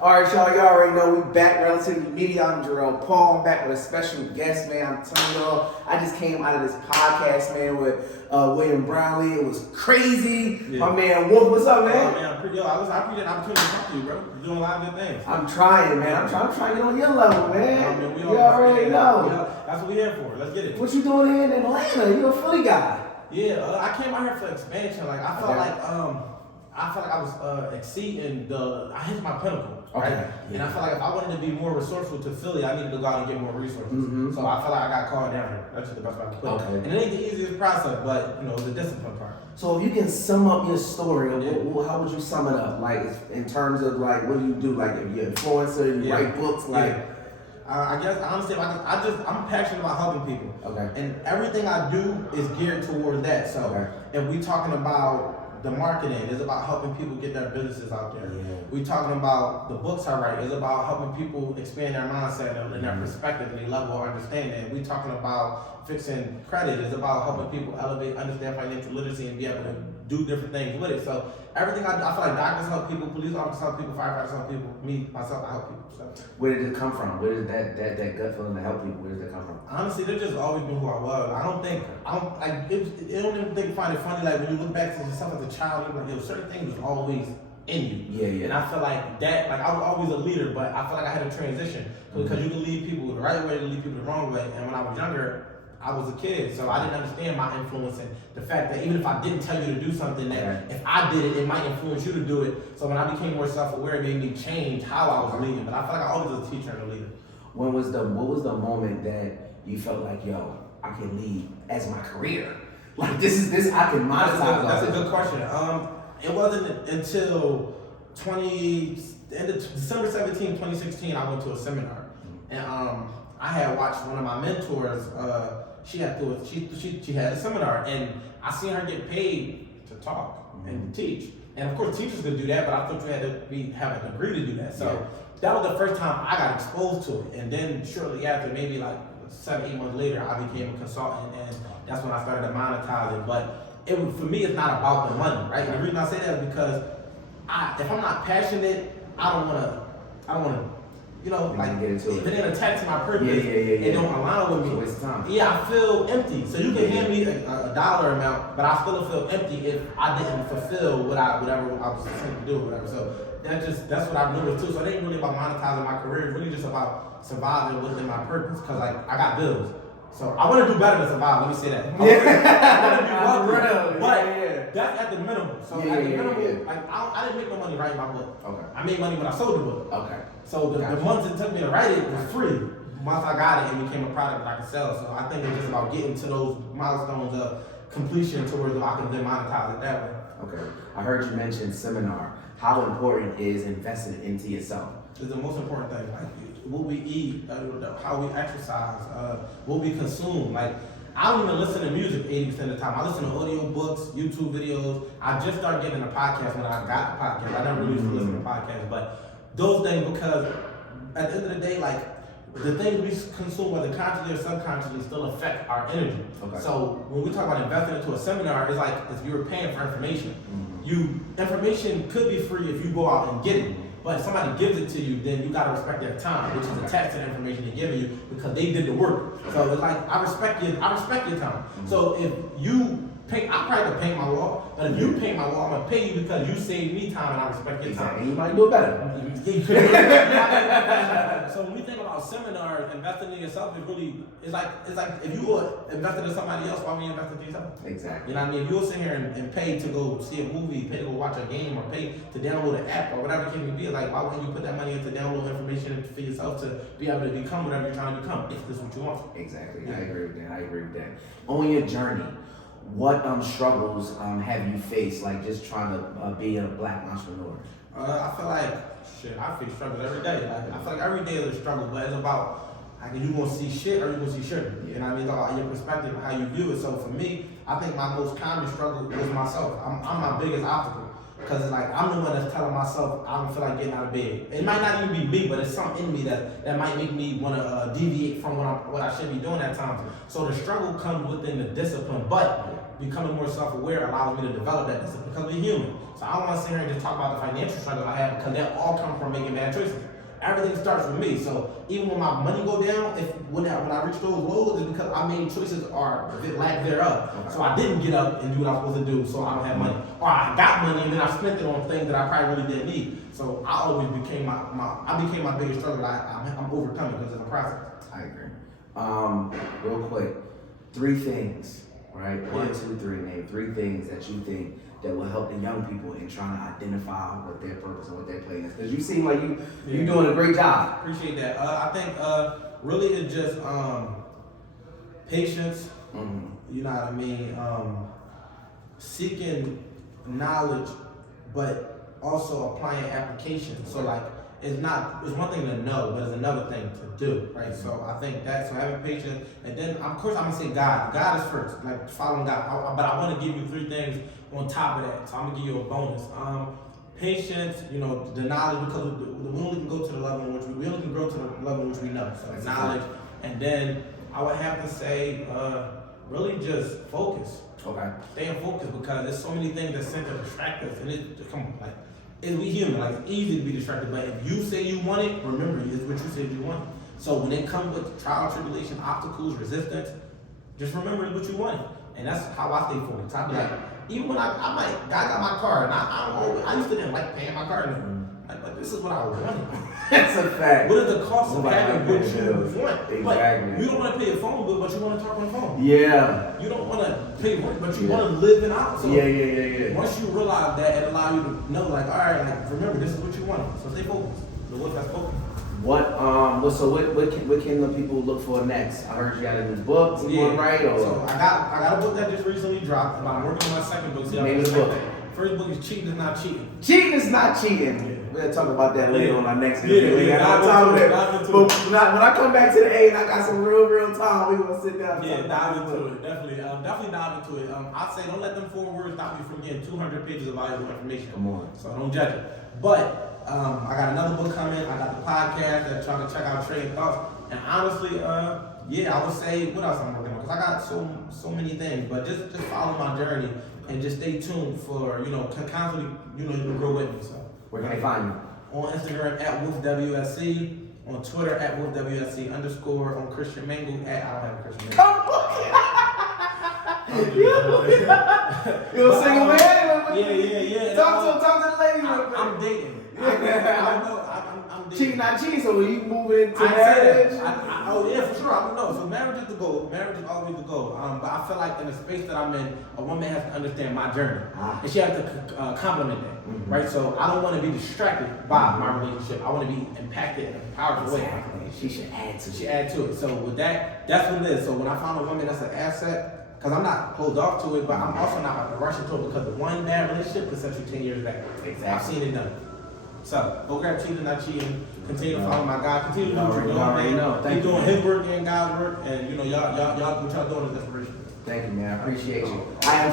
All right, y'all already know we back relatively media. I'm Jerel Paul. I'm back with a special guest, man. I'm telling y'all, I just came out of this podcast, man, with William Brownlee. It was crazy. Yeah. My man Wolf, what's up, man? Man, I appreciate the opportunity to talk to you, bro. You're doing a lot of good things. I'm trying, man. I'm trying to get on your level, man. You already know. That's what we're here for. Let's get it. What you doing here in Atlanta? You're a Philly guy. Yeah, I came out here for expansion. Like I felt like I was exceeding I hit my pinnacle. Right? Okay. Yeah. And I felt like if I wanted to be more resourceful to Philly, I needed to go out and get more resources. Mm-hmm. So I felt like I got called down here. That's just the best way I can put it. And it ain't the easiest process, but the discipline part. So if you can sum up your story, how would you sum it up? Like in terms of like, what do you do? Like if you're an influencer, you write books, like. Yeah. I guess honestly, I'm passionate about helping people. Okay. And everything I do is geared towards that. So if we talking about the marketing, it's about helping people get their businesses out there. Yeah. We talking about the books I write, it's about helping people expand their mindset and their perspective and their level of understanding. We talking about fixing credit, it's about helping people elevate, understand financial literacy and be able to do different things with it. So everything I feel like doctors help people, police officers help people, firefighters help people, myself, I help people. So. Where did it come from? Where did that gut feeling to help people, where did it come from? Honestly, they've just always been who I was. I don't even find it funny, like when you look back to yourself as a child, you're like, certain things was always in you. Yeah. And I feel like that, like I was always a leader, but I feel like I had a transition because you can lead people the right way, you can lead people the wrong way. And when I was younger, I was a kid, so I didn't understand my influence and the fact that even if I didn't tell you to do something, that if I did it, it might influence you to do it. So when I became more self-aware, it made me change how I was leading. But I feel like I always was a teacher and a leader. What was the moment that you felt like, yo, I can lead as my career? Like this I can monetize. That's a good question. It wasn't until December 17, 2016, I went to a seminar, and I had watched one of my mentors. She had a seminar, and I seen her get paid to talk and to teach. And of course, teachers could do that, but I thought you had to have a degree to do that. So that was the first time I got exposed to it. And then shortly after, maybe like 7-8 months later, I became a consultant, and that's when I started to monetize it. But for me, it's not about the money, right? And the reason I say that is because if I'm not passionate, I don't want to. Like if it ain't attached to my purpose, it don't align with me. It's a waste of time. Yeah, I feel empty. So you can hand me a dollar amount, but I still feel empty if I didn't fulfill whatever I was sent to do, whatever. So that's what I noticed too. So it ain't really about monetizing my career. It's really just about surviving within my purpose. Cause like I got bills. So I want to do better than survive. Let me say that. I want to be wealthy, but that's at the minimum. So at the minimum, like I didn't make no money writing my book. Okay. I made money when I sold the book. Okay. So the months it took me to write it was free. Once I got it, it became a product that I could sell. So I think it's just about getting to those milestones of completion towards I can then monetize it that way. Okay. I heard you mention seminar. How important is investing into yourself? It's the most important thing. Like what we eat, how we exercise, what we consume. Like I don't even listen to music 80% of the time. I listen to audio books, YouTube videos. I just started getting a podcast when I got the podcast. I never really used to listen to podcasts, but those things, because at the end of the day, like the things we consume, whether consciously or subconsciously, still affect our energy. Okay. So when we talk about investing into a seminar, it's like if you were paying for information. Information could be free if you go out and get it. But if somebody gives it to you, then you gotta respect their time, which is attached to the information they're giving you because they did the work. So it's like I respect your time. So if you paint, I probably could paint my wall, but if you paint my wall, I'm gonna pay you because you saved me time and I respect your time. You might do it better. So when we think about seminars, investing in yourself is really it's like if you were invested in somebody else, why would you invest in yourself? Exactly. You know what I mean? If you were sitting here and pay to go see a movie, pay to go watch a game, or pay to download an app or whatever it can be, like why wouldn't you put that money into download information for yourself to be able to become whatever you're trying to become if this is what you want? Exactly. Yeah. I agree with that. On your journey, what struggles have you faced, like just trying to be a black entrepreneur? I feel like I face struggles every day. Like, I feel like every day is a struggle, but it's about like you gonna see shit or you gonna see sugar. You know what I mean? It's about your perspective and how you view it. So for me, I think my most common struggle is myself. I'm my biggest obstacle Because it's like, I'm the one that's telling myself I don't feel like getting out of bed. It might not even be me, but it's something in me that might make me want to deviate from what I should be doing at times. So the struggle comes within the discipline, but becoming more self-aware allows me to develop that discipline because we're human. So I don't want to sit here and just talk about the financial struggles I have because they all come from making bad choices. Everything starts with me. So even when my money go down, when I reach those lows, it's because I made choices or the lack thereof. Okay. So I didn't get up and do what I was supposed to do, so I don't have money. Or I got money and then I spent it on things that I probably really didn't need. So I always became my biggest struggle. I'm overcoming because it's a process. I agree. Real quick, 3 things, right? 1, 2, 3. Name 3 things that you think that will help the young people in trying to identify what their purpose and what their plan is. Because you seem like you're doing a great job. Appreciate that. I think really it's just patience. Mm-hmm. You know what I mean? Seeking knowledge, but also applying application. So like it's one thing to know, but it's another thing to do, right? So I think so having patience, and then of course I'm gonna say God. God is first, like following God. But I want to give you 3 things on top of that. So I'm gonna give you a bonus. Patience, the knowledge, because we only can go to the level in which we only can grow to the level in which we know. So knowledge, and then I would have to say, really just focus. Okay. Staying focused because there's so many things that seem to distract us, and we human. Like it's easy to be distracted, but if you say you want it, remember it's what you said you want. So when it comes with trial, tribulation, obstacles, resistance, just remember it's what you want, and that's how I stay focused. I be like, even when I got my car, and I used to didn't like paying my car. But this is what I wanted. That's a fact. What is the cost of having what you want? Exactly. But you don't want to pay a phone bill, but you want to talk on the phone. Yeah. You don't want to pay rent, but you want to live in house. So yeah. Once you realize that, it allows you to know, like, all right, like, remember, this is what you want. So stay focused. The work that's focused. What can the people look for next? I heard you got a new book. Right? Or? So I got a book that just recently dropped, and I'm working on my second book. Name of the book. First book is Cheating is Not Cheating. Cheating is not cheating. Yeah. We'll talk about that later on our next video. When I come back to the A and I got some real time, we're gonna sit down. Dive into it. Definitely dive into it. I'd say don't let them 4 words stop you from getting 200 pages of valuable information. Come on. So don't judge it. But I got another book coming. I got the podcast that trying to check out Trading Thoughts. And honestly, I would say what else I'm working on because I got so many things. But just follow my journey and just stay tuned for constantly you can grow with me. So where can they find you? On Instagram @WolfWSC, on Twitter @WolfWSC_, on Christian Mangle @ I don't have a Christian Mangle. You a single man? Yeah. Talk to the ladies. I'm dating. I'm dating. Cheating, not cheating. So when you move into marriage, for sure. I don't know. So marriage is the goal. Marriage is always the goal. But I feel like in the space that I'm in, a woman has to understand my journey, and she has to complement that, right? So I don't want to be distracted by my relationship. I want to be impacted in a powerful way. She should add to it. She add to it. So with that, that's what it is. So when I find a woman that's an asset, because I'm not closed off to it, but I'm also not about to rush into it because the one bad relationship could set you 10 years back. Exactly. I've seen it done. So go grab Cheating, Not Cheating. Continue to follow my God. Continue to do what you're doing. He's doing his work and God's work, and y'all what y'all doing is inspiration. Thank you, man. I appreciate you. I am